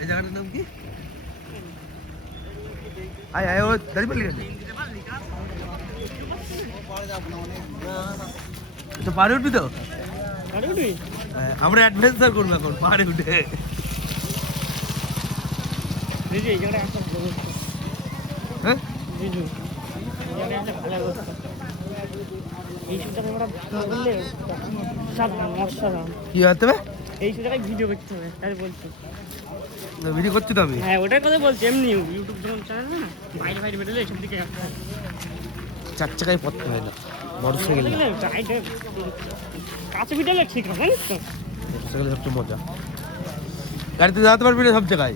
এই জায়গাটার নাম কি? আয় আয় ও দাঁড়িয়ে পড়লি কেন? তো পাহাড়ে উঠবি তো? আমরা অ্যাডভেঞ্চার করবো এখন পাহাড়ে উঠে। হ্যাঁ কি হতে হবে? এই জায়গায় ভিডিও করতে হবে তাই বলছি। ভিডিও করছি তো আমি। হ্যাঁ ওটার কথা বলছি, এমনি ইউটিউব চ্যানেল না, বাইরে বাইরে বেরোলে এসব দিকে চার চাকায় পড়তে হয় না, মোটর সাইকেল কাছে ভিডিও ঠিক আছে জানিস তো। মোটর সাইকেলে সবচেয়ে মজা, গাড়িতে যেতে পারবি না সব জায়গায়,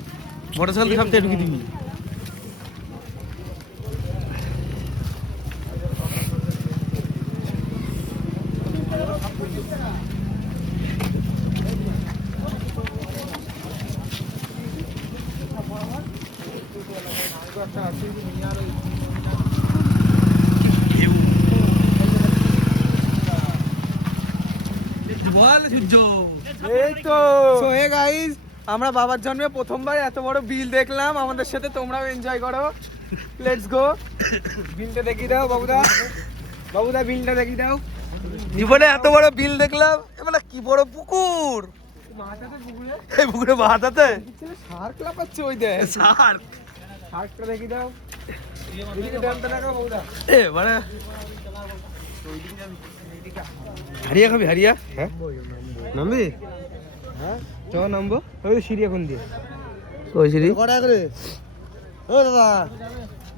মোটর সাইকেল সব জায়গায় ঢুকে দিবি। আমরা বাবার জন্মে প্রথমবার এত বড় বিল দেখলাম, আমাদের সাথে তোমরাও এনজয় করো। Let's go. বিলটা দেখিয়ে দাও বাবুদা, বাবুদা বিলটা দেখিয়ে দাও। জীবনে এত বড় বিল দেখলাম, এবার কি বড় পুকুর, এই পুকুরে বাহাতে শার্ক লাফাচ্ছে, ওই দেখ শার্কটা দেখিয়ে দাও। এদিকে ড্যামটা দেখো বাবুদা। এ মানে হারিয়া খাবি হারিয়া? হ্যাঁ নামবি? হ্যাঁ চ নামবো। ওই সিঁড়ি এখন দিয়ে ওই সিঁড়ি কটা করে? ও দাদা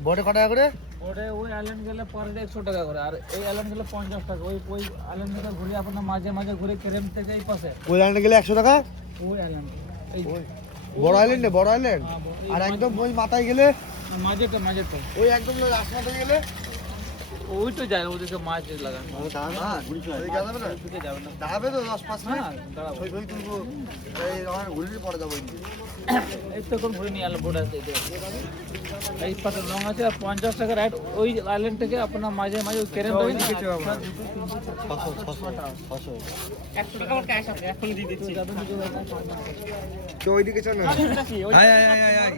বড় কটা করে? ওটা ওই আইল্যান্ড গেলে পার ডে 100 টাকা করে, আর এই আইল্যান্ড গেলে 50 টাকা। ওই আইল্যান্ড থেকে ঘুরে আপনার মাঝে মাঝে ঘুরে ক্রেম থেকে এই পাশে ওই আইল্যান্ডে গেলে 100 টাকা? ওই আইল্যান্ড এই বড় আইল্যান্ডে, বড় আইল্যান্ড। আর একদম ওই মাথায় গেলে মাঝেটা ওই একদম রাস্তাতে গেলে ওই তো যায় না, ওদিকে মাছ লাগানো। দাঁড়াবে তো 10-5 মিনিট, ছবি তুলবো, ঘুরে পরে যাবো। এই তো এখন ঘুরে নিয়ে আলো বোর্ড আছে এই পাশে রং আছে, আর 50 টাকা রাইড। ওই আইল্যান্ড থেকে আপনার মাঝে মাঝে ওই ক্রেম থেকে 100 টাকা আমার ক্যাশ আছে, এখন দিয়ে দিচ্ছি। তো ওইদিকে চল না। আয় আয় আয় আয় আয়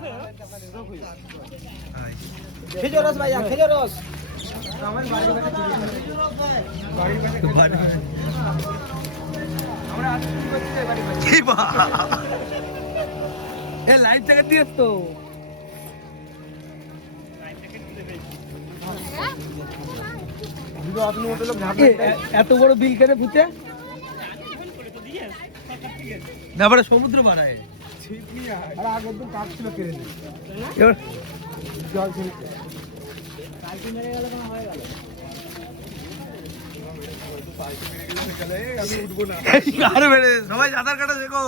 খেজুর রস ভাইয়া, খেজুর রস। কি বা এ লাইভ থেকে দিয়েছ তো? এত বড় বিল কেটে ফুটে না, বড় সমুদ্র বানায়। আর আগের দিন কাজ ছিল কেড়ে নিই। এবার জল ছিল। আমি উঠবো না। আরে বেড়ে সবাই সাঁতার কাটা শেখো।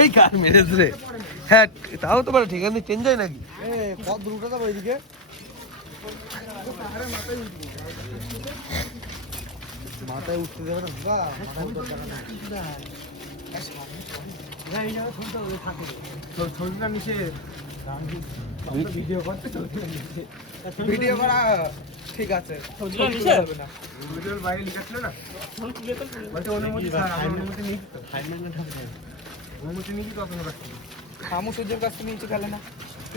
এই কার মেরেছে রে? হ্যাঁ তাও তো বড় ঠিক আছে, চেঞ্জ হয় নাকি? কত দূর উঠে যাবো ওইদিকে? মাথায় উঠতে দেবে না বাবা, মাথায় উঠতে দেবে না। ছবিটা নিচে ভিডিও করতে, ভিডিও করা ঠিক আছে। ভিডিওর বাইরে লেখা ছিল না, বলতে অনুমতি স্যার, অনুমতি নিয়েছি তো, অনুমতি নিয়েছি তো আপনার কাছে। খামু সূর্যের কাছ থেকে নিচে খেলে না।